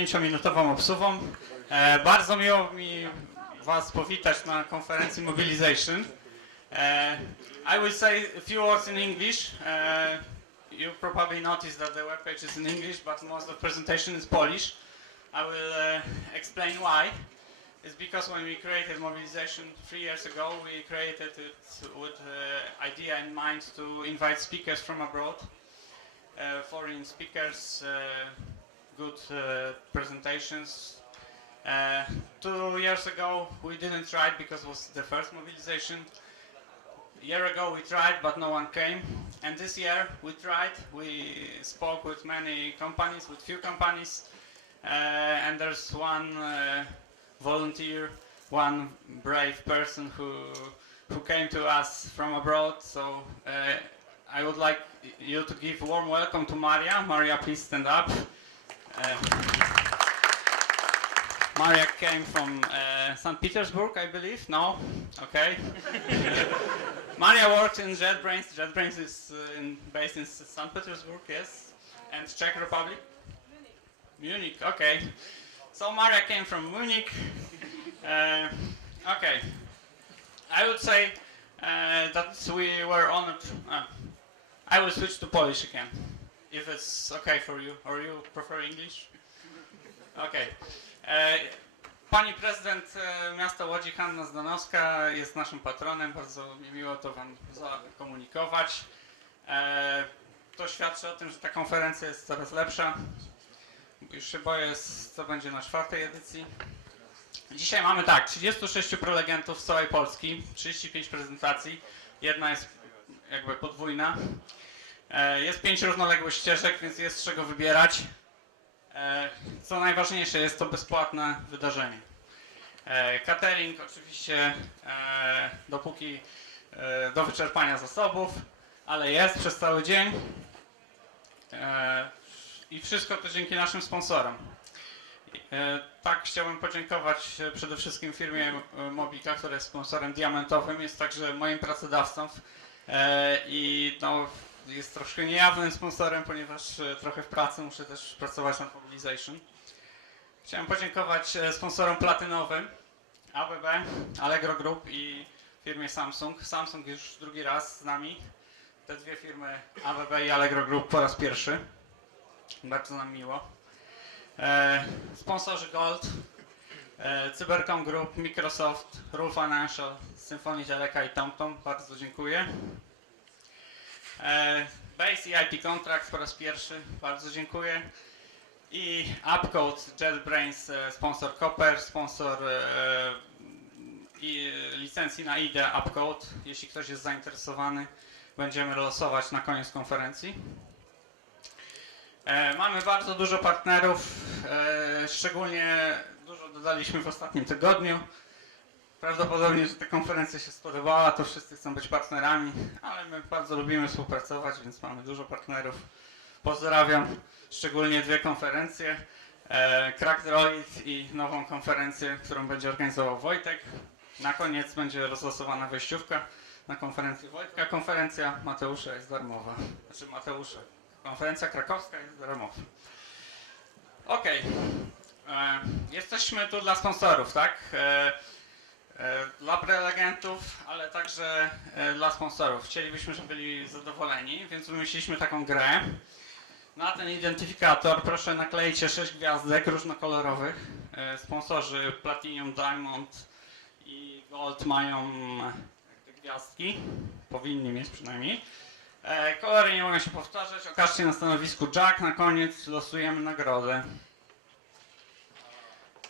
Pięciominutową obsuwą. E, bardzo miło mi Was powitać na konferencji Mobilization. E, I will say a few words in English. E, you probably noticed that the webpage is in English, but most of the presentation is Polish. I will uh, explain why. It's because when we created Mobilization three years ago, we created it with the idea in mind to invite speakers from abroad, uh, foreign speakers, uh, good uh, presentations. Uh, two years ago we didn't try it because it was the first mobilization. A year ago we tried but no one came. And this year we tried, we spoke with many companies, with few companies. Uh, and there's one uh, volunteer, one brave person who, who came to us from abroad. So uh, I would like you to give warm welcome to Maria. Maria, please stand up. Uh, Maria came from uh, St. Petersburg, I believe. No? Okay. Maria worked in JetBrains. JetBrains is uh, in, based in St. Petersburg, yes. And Czech Republic? Munich. Munich, okay. So Maria came from Munich. Uh, okay. I would say uh, that we were honored. Uh, I will switch to Polish again, if it's okay for you, or you prefer English. Okay. E, Pani prezydent e, miasta Łodzi Hanna Zdanowska jest naszym patronem, bardzo mi miło to Wam zakomunikować. E, To świadczy o tym, że ta konferencja jest coraz lepsza. Już się boję, co będzie na czwartej edycji. Dzisiaj mamy tak, 36 prelegentów z całej Polski, 35 prezentacji, jedna jest jakby podwójna. E, Jest pięć równoległych ścieżek, więc jest z czego wybierać. E, Co najważniejsze, jest to bezpłatne wydarzenie. E, Catering oczywiście dopóki do wyczerpania zasobów, ale jest przez cały dzień. I wszystko to dzięki naszym sponsorom. Tak, chciałbym podziękować przede wszystkim firmie Mobika, która jest sponsorem diamentowym, jest także moim pracodawcą i no, jest troszkę niejawnym sponsorem, ponieważ e, trochę w pracy muszę też pracować nad Mobilization. Chciałem podziękować e, sponsorom platynowym ABB, Allegro Group i firmie Samsung. Samsung już drugi raz z nami. Te dwie firmy ABB i Allegro Group po raz pierwszy. Bardzo nam miło. E, sponsorzy Gold, Cybercom Group, Microsoft, Rule Financial, Symphony Teleka i TomTom. Bardzo dziękuję. E, Base i IP Contracts po raz pierwszy. Bardzo dziękuję. I Upcode, JetBrains, e, sponsor Copper, sponsor e, i licencji na IDE Upcode. Jeśli ktoś jest zainteresowany, będziemy losować na koniec konferencji. Mamy bardzo dużo partnerów, szczególnie dużo dodaliśmy w ostatnim tygodniu. Prawdopodobnie, że ta konferencja się spodobała, to wszyscy chcą być partnerami, ale my bardzo lubimy współpracować, więc mamy dużo partnerów. Pozdrawiam szczególnie dwie konferencje. E, Droid i nową konferencję, którą będzie organizował Wojtek. Na koniec będzie rozlosowana wejściówka na konferencję Wojtka. Konferencja Mateusza jest darmowa. Znaczy Mateusza. Konferencja krakowska jest darmowa. Okej. E, Jesteśmy tu dla sponsorów, tak? E, Dla prelegentów, ale także e, dla sponsorów. Chcielibyśmy, żeby byli zadowoleni, więc wymyśliliśmy taką grę. Na ten identyfikator proszę naklejcie 6 gwiazdek różnokolorowych. E, Sponsorzy Platinum, Diamond i Gold mają te gwiazdki. Powinni mieć przynajmniej. E, Kolory nie mogą się powtarzać. Okażcie na stanowisku Jack. Na koniec losujemy nagrodę.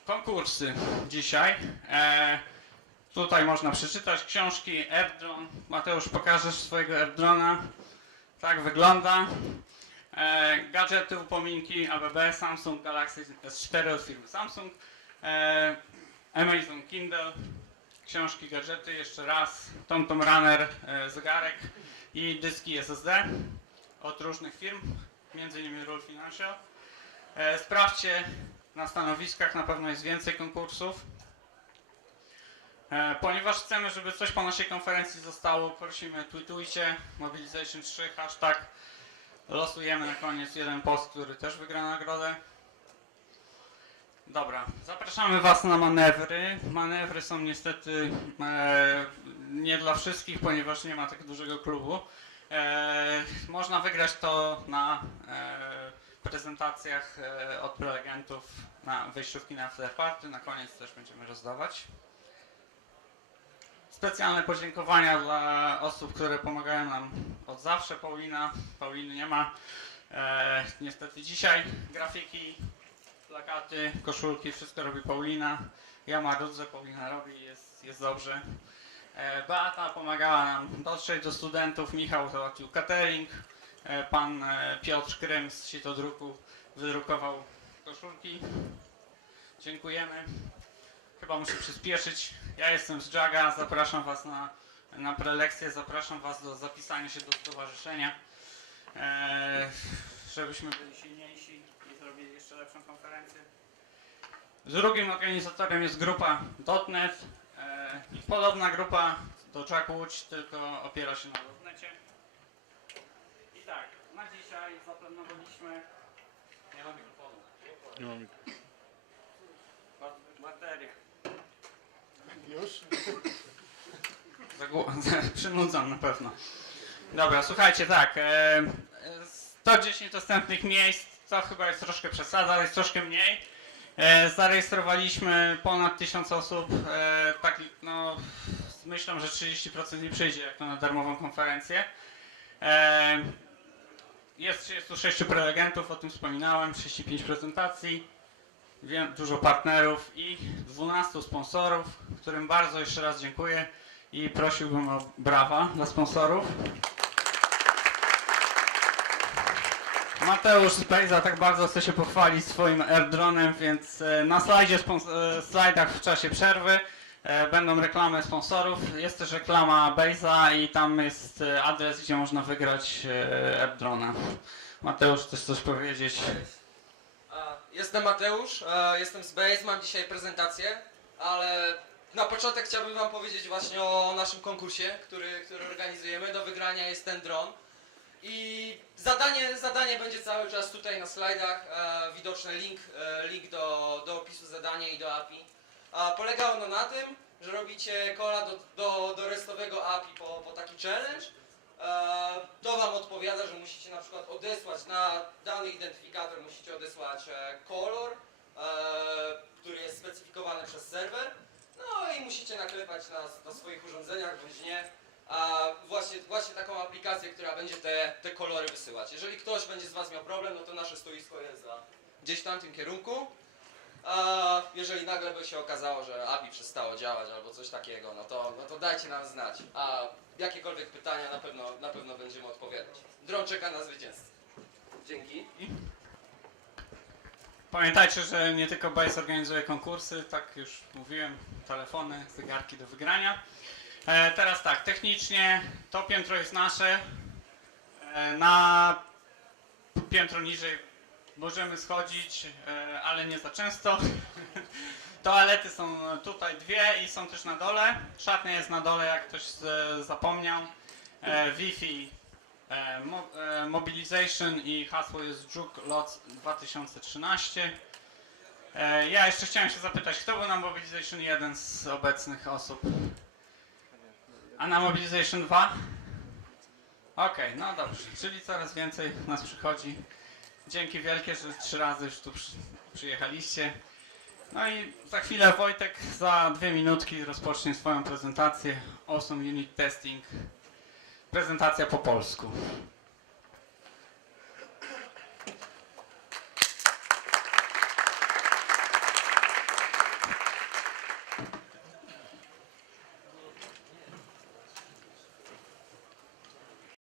Konkursy dzisiaj. Tutaj można przeczytać książki AirDrone. Mateusz, pokażesz swojego AirDrona. Tak wygląda. E, gadżety, upominki ABB, Samsung Galaxy S4 od firmy Samsung. E, Amazon Kindle. Książki, gadżety, jeszcze raz. TomTom Runner, e, zegarek i dyski SSD od różnych firm, między innymi Rule Financial. E, sprawdźcie na stanowiskach, na pewno jest więcej konkursów. E, ponieważ chcemy, żeby coś po naszej konferencji zostało, prosimy tweetujcie Mobilization 3, hashtag. Losujemy na koniec jeden post, który też wygra nagrodę. Dobra, zapraszamy Was na manewry. Manewry są niestety e, nie dla wszystkich, ponieważ nie ma tak dużego klubu. E, można wygrać to na e, prezentacjach e, od prelegentów na wejściówki na afterparty. Na koniec też będziemy rozdawać. Specjalne podziękowania dla osób, które pomagają nam od zawsze. Paulina, Pauliny nie ma. E, niestety dzisiaj grafiki, plakaty, koszulki, wszystko robi Paulina. Ja marudzę, Paulina robi, jest, jest dobrze. E, Beata pomagała nam dotrzeć do studentów, Michał załatwił catering, e, pan e, Piotr Krym z Sitodruku wydrukował koszulki. Dziękujemy. Chyba muszę przyspieszyć. Ja jestem z Jaga, zapraszam Was na, na prelekcję, zapraszam Was do zapisania się do stowarzyszenia, e, żebyśmy byli silniejsi i zrobili jeszcze lepszą konferencję. Drugim organizatorem jest grupa .NET. E, podobna grupa do Jack Łódź, tylko opiera się na .NETcie. I tak, na dzisiaj zaplanowaliśmy... Nie ma mikrofonu. Nie mam Bateria. Już? Przynudzam na pewno. Dobra, słuchajcie, tak. E, e, 110 dostępnych miejsc, to chyba jest troszkę przesada, jest troszkę mniej. E, zarejestrowaliśmy ponad 1000 osób. E, tak, no, z myślą, że 30% nie przyjdzie jak to na darmową konferencję. Jest 36 prelegentów, o tym wspominałem, 35 prezentacji, wie- dużo partnerów i 12 sponsorów, którym bardzo jeszcze raz dziękuję i prosiłbym o brawa dla sponsorów. Mateusz z Pejza tak bardzo chce się pochwalić swoim airdronem, więc e, na slajdzie, e, slajdach w czasie przerwy e, będą reklamy sponsorów. Jest też reklama Bejza i tam jest adres, gdzie można wygrać airdrona. Mateusz, chcesz coś powiedzieć? A, Jestem Mateusz, e, jestem z Base, mam dzisiaj prezentację, ale na początek chciałbym Wam powiedzieć właśnie o naszym konkursie, który, który organizujemy. Do wygrania jest ten dron. I zadanie, zadanie będzie cały czas tutaj na slajdach, e, widoczny link, e, link do, do opisu zadania i do API. Polega ono na tym, że robicie kola do, do, do restowego API po, po taki challenge. E, to Wam odpowiada, że musicie na przykład odesłać na dany identyfikator, musicie odesłać e, kolor, e, który jest specyfikowany przez serwer. No i musicie naklepać na, na swoich urządzeniach bądź nie. A właśnie, właśnie taką aplikację, która będzie te, te kolory wysyłać. Jeżeli ktoś będzie z Was miał problem, no to nasze stoisko jest za gdzieś w tamtym kierunku. A jeżeli nagle by się okazało, że API przestało działać albo coś takiego, no to, no to dajcie nam znać. A jakiekolwiek pytania na pewno, na pewno będziemy odpowiadać. Dron czeka na zwycięzcę. Dzięki. Pamiętajcie, że nie tylko Base organizuje konkursy, tak już mówiłem, telefony, zegarki do wygrania. E, teraz tak, technicznie to piętro jest nasze. E, na piętro niżej możemy schodzić, e, ale nie za często. Toalety są tutaj dwie i są też na dole. Szatnia jest na dole, jak ktoś z, zapomniał. E, Wi-Fi E, e, Mobilization i hasło jest Juk Lots 2013. E, ja jeszcze chciałem się zapytać, kto był na Mobilization 1 z obecnych osób? A na Mobilization 2? Okej, no dobrze, czyli coraz więcej nas przychodzi. Dzięki wielkie, że trzy razy już tu przy, przyjechaliście. No i za chwilę Wojtek za dwie minutki rozpocznie swoją prezentację Awesome Unit Testing prezentacja po polsku.